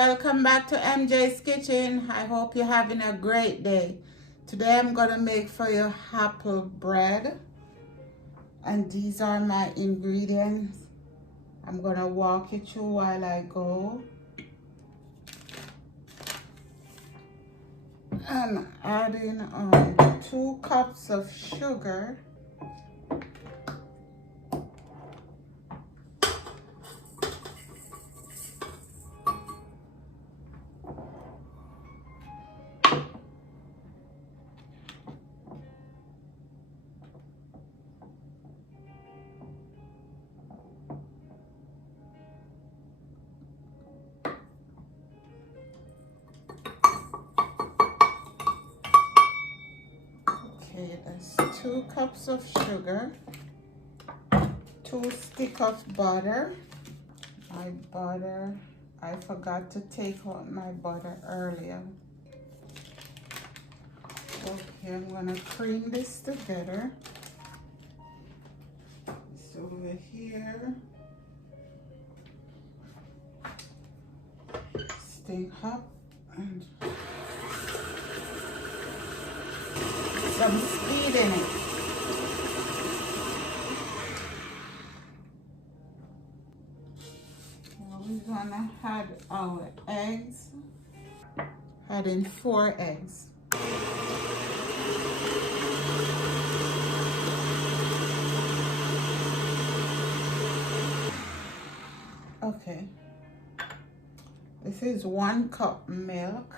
welcome back to MJ's Kitchen. I hope you're having a great day. Today I'm gonna make for you apple bread, and these are my ingredients. I'm gonna walk you through while I go. I'm adding 2 cups of sugar, that's 2 cups of sugar, 2 sticks of butter. My butter, I forgot to take out my butter earlier. Okay, I'm gonna cream this together. It's over here. Stay up and some speed in it. Now we're gonna add our eggs. Adding 4 eggs. Okay. This is 1 cup milk.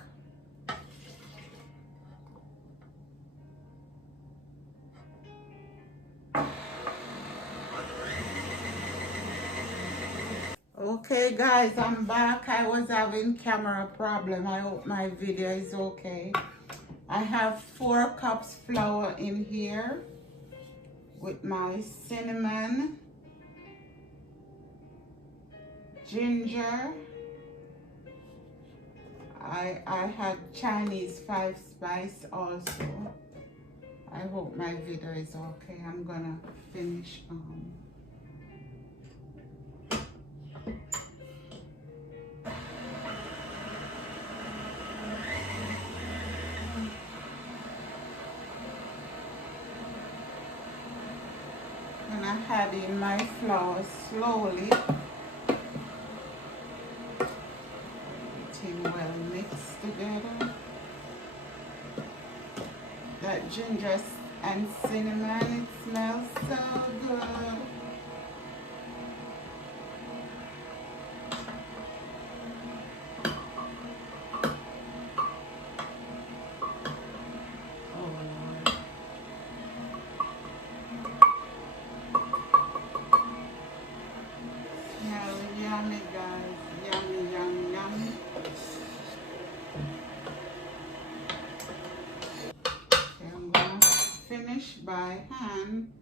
Okay guys, I'm back. I was having camera problem. I hope my video is okay. I have 4 cups flour in here with my cinnamon, ginger. I had Chinese 5 spice also. I hope my video is okay. I'm gonna finish and I add in my flour slowly. Everything well mixed together. That ginger and cinnamon, it smells so good. Yummy guys, yummy, yummy, yummy. Okay, I'm gonna finish by hand.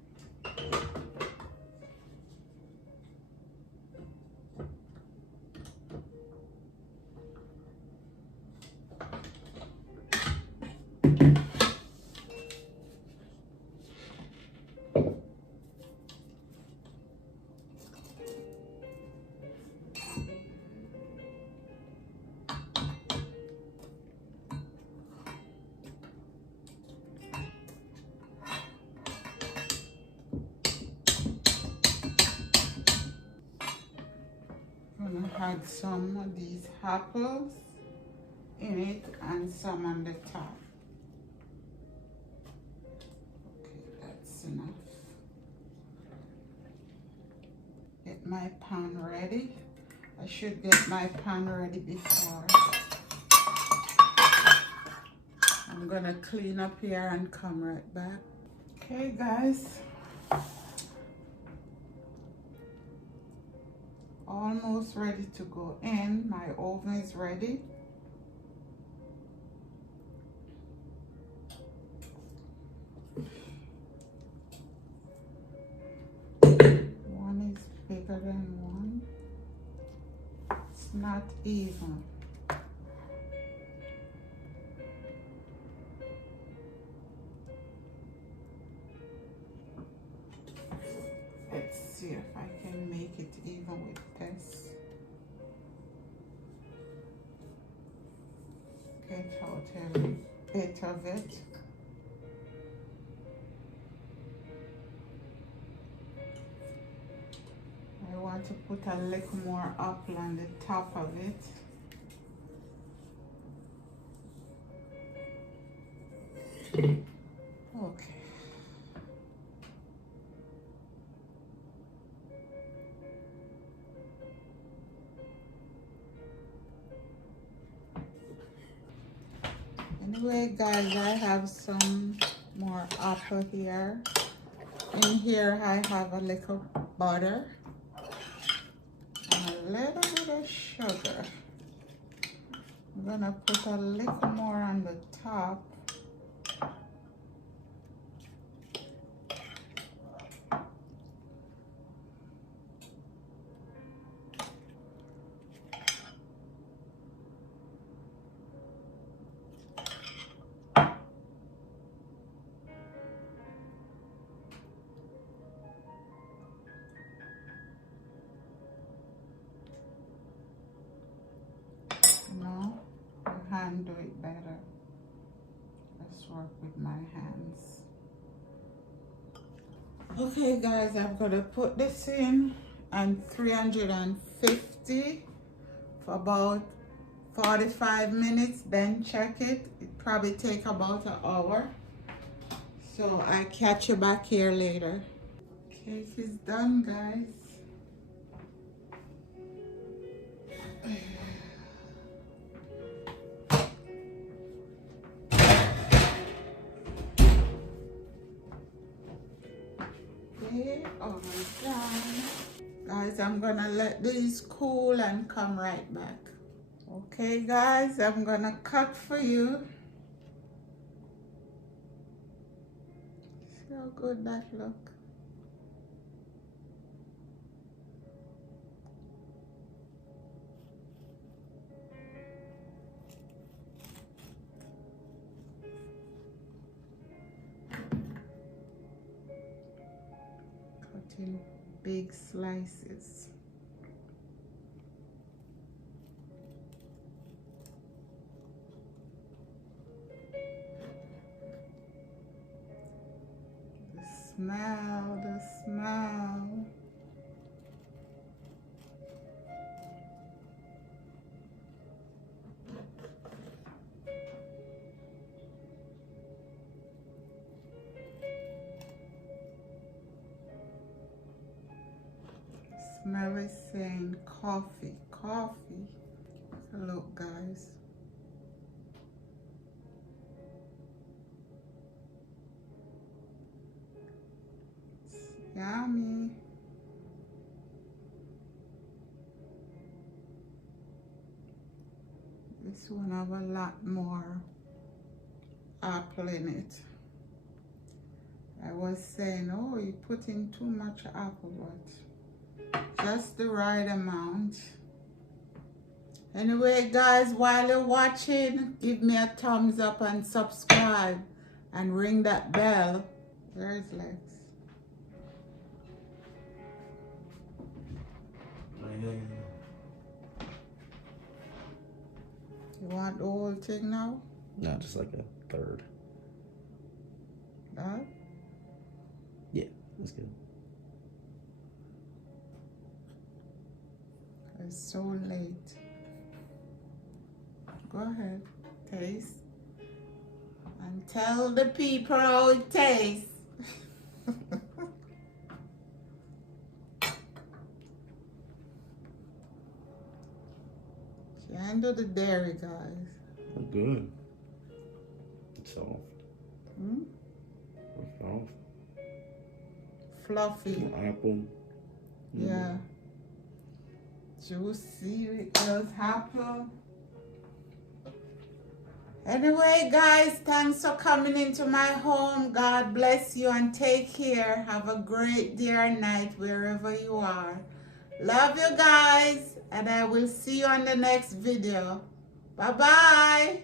I'm gonna add some of these apples in it and some on the top. Okay, that's enough. Get my pan ready. I should get my pan ready before. I'm gonna clean up here and come right back. Okay guys. Almost ready to go in. My oven is ready. One is bigger than one. It's not even. Let's see if I can make it even with this. take out a bit of it. I want to put a little more apple on the top of it. Okay. Anyway, guys, I have some more apple here. In here, I have a little butter and a little bit of sugar. I'm gonna put a little more on the top. No, your hand do it better. Let's work with my hands. Okay, guys, I'm gonna put this in on 350 for about 45 minutes, then check it. It probably take about an hour. So I catch you back here later. Cake is done, guys. They are done. Guys, I'm gonna let these cool and come right back. Okay, guys, I'm gonna cut for you. See how good that look. Cut in big slices. The smell. Smell is saying coffee. Look, guys. Yummy. This one have a lot more apple in it. I was saying, oh, you put in too much apple, but just the right amount. Anyway, guys, while you're watching, give me a thumbs up and subscribe and ring that bell. Where's Lex? You want the whole thing now? No, just like a third. That? Yeah, that's good. It's so late. Go ahead, taste. And tell the people how it tastes. Can't do the dairy, guys. Oh, good. It's soft. Hmm? It's soft. Fluffy. Apple. Yeah. Juicy with those apple. Anyway, guys, thanks for coming into my home. God bless you and take care. Have a great day or night wherever you are. Love you guys, and I will see you on the next video. Bye-bye.